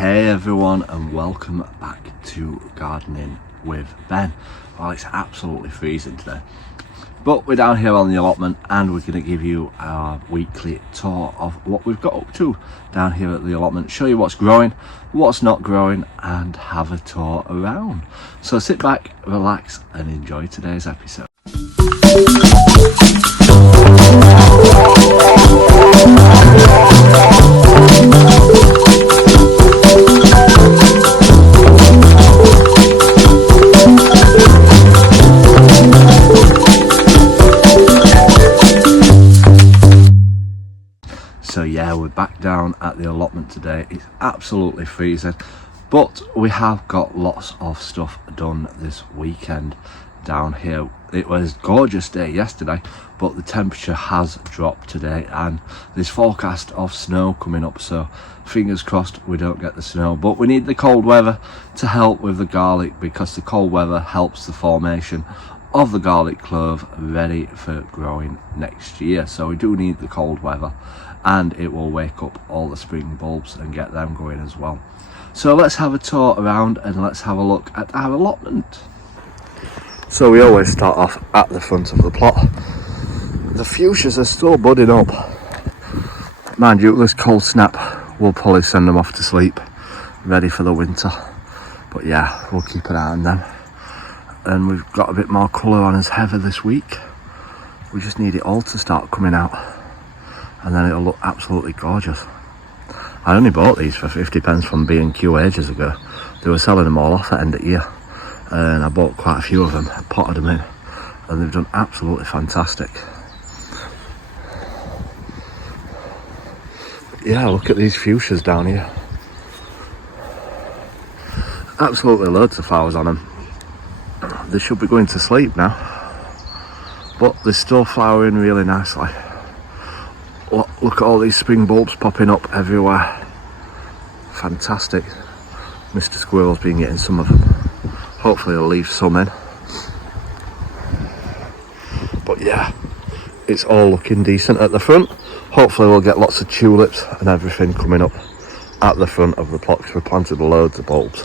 Hey everyone, and welcome back to Gardening with Ben. Well, it's absolutely freezing today, but we're down here on the allotment and we're going to give you our weekly tour of what we've got up to down here at the allotment, show you what's growing, what's not growing, and have a tour around. So sit back, relax, and enjoy today's episode. So yeah, we're back down at the allotment today. It's absolutely freezing, but we have got lots of stuff done this weekend down here. It was a gorgeous day yesterday, but the temperature has dropped today and there's forecast of snow coming up, so fingers crossed we don't get the snow. But we need the cold weather to help with the garlic, because the cold weather helps the formation of the garlic clove ready for growing next year. So we do need the cold weather, and it will wake up all the spring bulbs and get them going as well. So let's have a tour around and let's have a look at our allotment. So we always start off at the front of the plot. The fuchsias are still budding up. Mind you, this cold snap will probably send them off to sleep, ready for the winter. But yeah, we'll keep an eye on them. And we've got a bit more colour on as heather this week. We just need it all to start coming out, and then it'll look absolutely gorgeous. I only bought these for 50p from B&Q ages ago. They were selling them all off at end of year, and I bought quite a few of them, potted them in, and they've done absolutely fantastic. Yeah, look at these fuchsias down here. Absolutely loads of flowers on them. They should be going to sleep now, but they're still flowering really nicely. Look at all these spring bulbs popping up everywhere. Fantastic. Mr. Squirrel's been getting some of them. Hopefully he'll leave some in. But yeah, it's all looking decent at the front. Hopefully we'll get lots of tulips and everything coming up at the front of the plot, because we planted loads of bulbs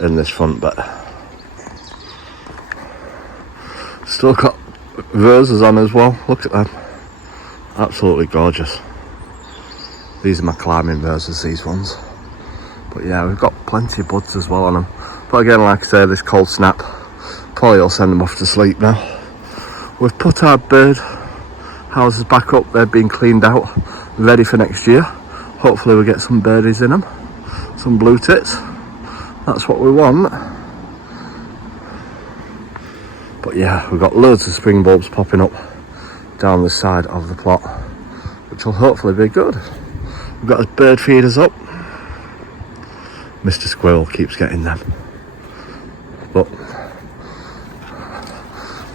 in this front bit. Still got roses on as well, look at them. Absolutely gorgeous. These are my climbing roses, these ones. But yeah, we've got plenty of buds as well on them. But again, like I say, this cold snap probably will send them off to sleep now. We've put our bird houses back up, they've been cleaned out, ready for next year. Hopefully we'll get some birdies in them, some blue tits. That's what we want. But yeah, we've got loads of spring bulbs popping up down the side of the plot, which will hopefully be good. We've got our bird feeders up. Mr. Squirrel keeps getting them, but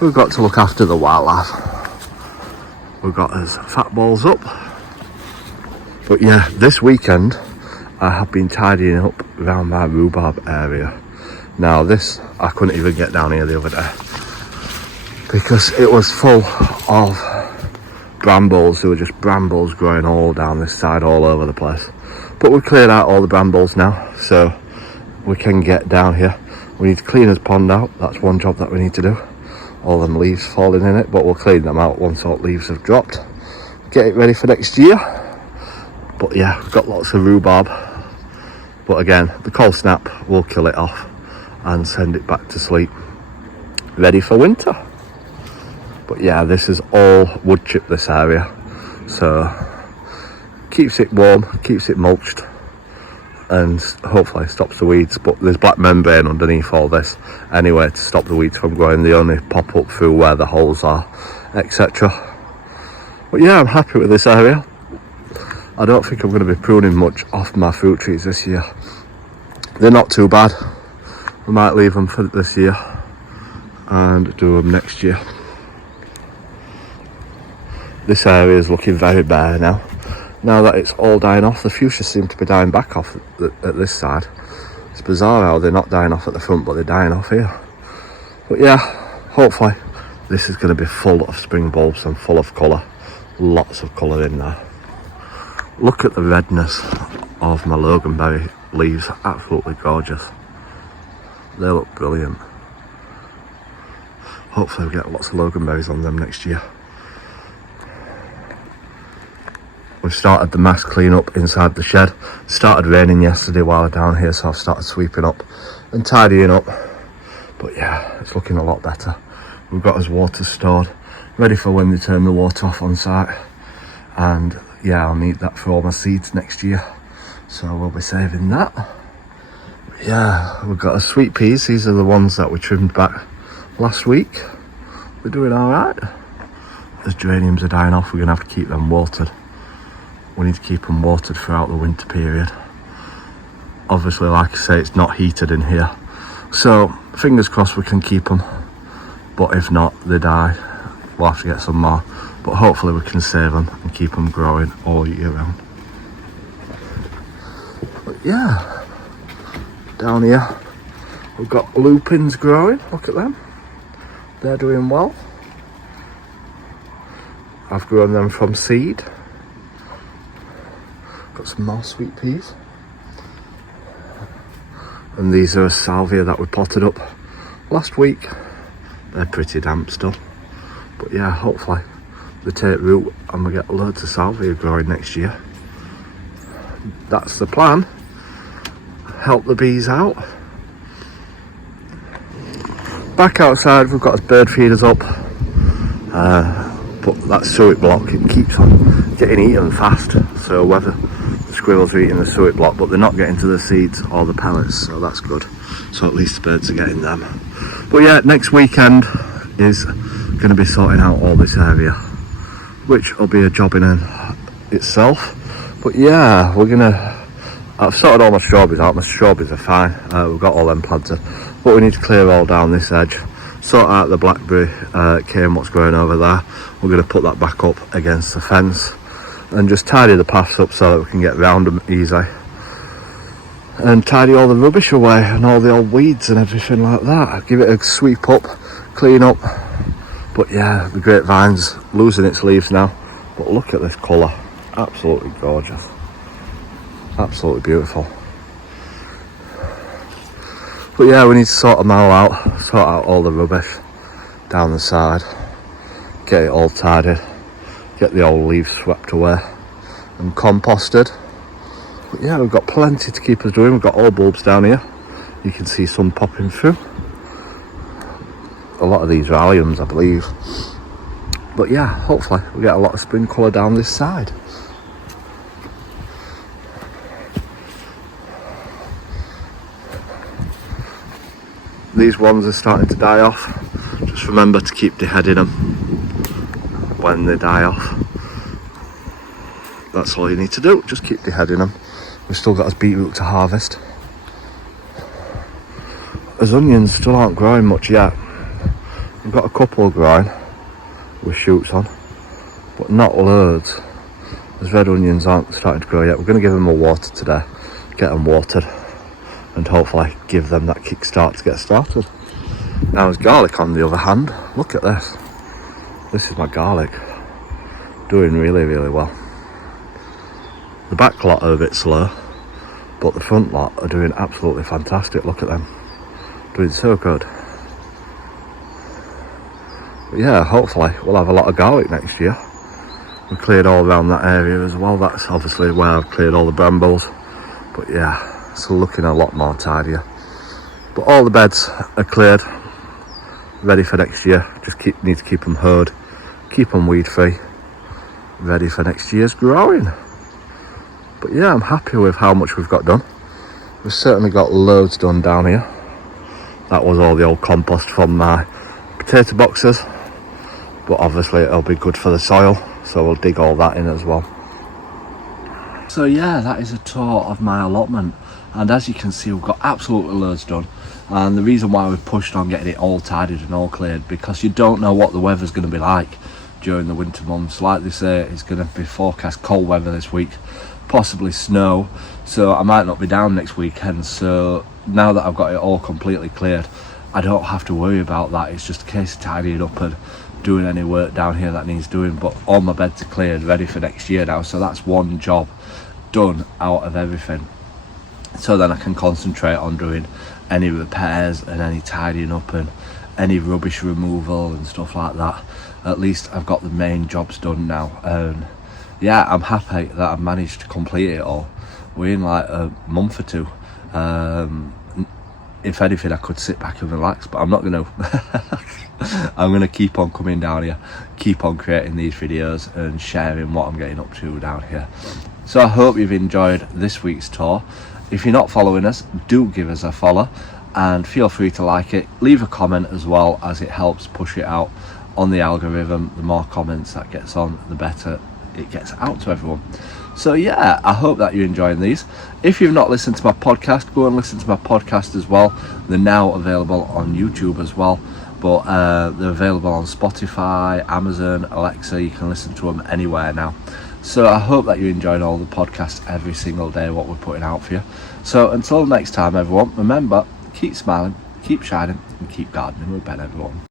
we've got to look after the wildlife. We've got his fat balls up. But yeah, this weekend I have been tidying up around my rhubarb area. Now this, I couldn't even get down here the other day because it was full of brambles. There were just brambles growing all down this side, all over the place. But we've cleared out all the brambles now, so we can get down here. We need to clean his pond out. That's one job that we need to do. All them leaves falling in it, but we'll clean them out once all leaves have dropped. Get it ready for next year. But yeah, we've got lots of rhubarb. But again, the cold snap will kill it off and send it back to sleep, ready for winter. But yeah, this is all wood chip, this area, so keeps it warm, keeps it mulched, and hopefully stops the weeds. But there's black membrane underneath all this anyway to stop the weeds from growing. They only pop up through where the holes are, etc. But yeah, I'm happy with this area. I don't think I'm going to be pruning much off my fruit trees this year. They're not too bad. We might leave them for this year and do them next year. This area is looking very bare now. Now that it's all dying off, the fuchsias seem to be dying back off at this side. It's bizarre how they're not dying off at the front, but they're dying off here. But yeah, hopefully this is going to be full of spring bulbs and full of colour. Lots of colour in there. Look at the redness of my loganberry leaves, absolutely gorgeous. They look brilliant. Hopefully we get lots of loganberries on them next year. We've started the mass clean up inside the shed. It started raining yesterday while I'm down here, so I've started sweeping up and tidying up. But yeah, it's looking a lot better. We've got his water stored, ready for when they turn the water off on site. And yeah, I'll need that for all my seeds next year, so we'll be saving that. Yeah, we've got our sweet peas. These are the ones that we trimmed back last week. We're doing all right. As geraniums are dying off, we're gonna have to keep them watered. We need to keep them watered throughout the winter period. Obviously, like I say, it's not heated in here, so fingers crossed we can keep them. But if not, they die. We'll have to get some more. But hopefully we can save them and keep them growing all year round. But yeah, down here we've got lupins growing. Look at them. They're doing well. I've grown them from seed. Got some more sweet peas. And these are a salvia that we potted up last week. They're pretty damp still. But yeah, hopefully they take root and we get loads of salvia growing next year. That's the plan. Help the bees out. Back outside, we've got our bird feeders up. But that suet block, it keeps on getting eaten fast. So whether the squirrels are eating the suet block, but they're not getting to the seeds or the pellets, so that's good. So at least the birds are getting them. But yeah, next weekend is going to be sorting out all this area, which will be a job in itself. But yeah, I've sorted all my strawberries out. My strawberries are fine. We've got all them planted, but we need to clear all down this edge, sort out the blackberry cane, what's going over there. We're going to put that back up against the fence and just tidy the paths up so that we can get round them easy, and tidy all the rubbish away and all the old weeds and everything like that. Give it a sweep up, clean up. But yeah, the grapevine's losing its leaves now, but look at this colour, absolutely gorgeous, absolutely beautiful. But yeah, we need to sort them all out, sort out all the rubbish down the side, get it all tidied, get the old leaves swept away and composted. But yeah, we've got plenty to keep us doing. We've got all bulbs down here, you can see some popping through. A lot of these are alliums, I believe. But yeah, hopefully we get a lot of spring colour down this side. These ones are starting to die off. Just remember to keep deheading them when they die off. That's all you need to do, just keep deheading them. We've still got us beetroot to harvest. As onions still aren't growing much yet. We've got a couple growing with shoots on, but not loads. As red onions aren't starting to grow yet. We're going to give them more water today, get them watered, and hopefully give them that kickstart to get started. Now there's garlic on the other hand. Look at this. This is my garlic. Doing really, really well. The back lot are a bit slow, but the front lot are doing absolutely fantastic. Look at them. Doing so good. But yeah, hopefully we'll have a lot of garlic next year. We cleared all around that area as well. That's obviously where I've cleared all the brambles. But yeah, it's looking a lot more tidier. But all the beds are cleared, ready for next year. Just need to keep them hoed, keep them weed free, ready for next year's growing. But yeah, I'm happy with how much we've got done. We've certainly got loads done down here. That was all the old compost from my potato boxes, but obviously it'll be good for the soil, so we'll dig all that in as well. So yeah, that is a tour of my allotment, and as you can see we've got absolutely loads done. And the reason why we've pushed on getting it all tidied and all cleared, because you don't know what the weather's going to be like during the winter months. Like they say, it's going to be forecast cold weather this week, possibly snow, so I might not be down next weekend. So now that I've got it all completely cleared, I don't have to worry about that. It's just a case of tidying up and doing any work down here that needs doing. But all my beds are cleared, ready for next year now, so that's one job done out of everything. so then I can concentrate on doing any repairs and any tidying up and any rubbish removal and stuff like that. At least I've got the main jobs done now, and yeah, I'm happy that I've managed to complete it all within like a month or two. If anything, I could sit back and relax, but I'm not going to. I'm going to keep on coming down here, keep on creating these videos and sharing what I'm getting up to down here. So I hope you've enjoyed this week's tour. If you're not following us, do give us a follow and feel free to like it. Leave a comment as well, as it helps push it out on the algorithm. The more comments that gets on, the better it gets out to everyone. So yeah, I hope that you're enjoying these. If you've not listened to my podcast, go and listen to my podcast as well. They're now available on YouTube as well, but they're available on Spotify, Amazon, Alexa. You can listen to them anywhere now. So I hope that you're enjoying all the podcasts every single day, what we're putting out for you. So until next time, everyone, remember, keep smiling, keep shining, and keep gardening with Ben, everyone.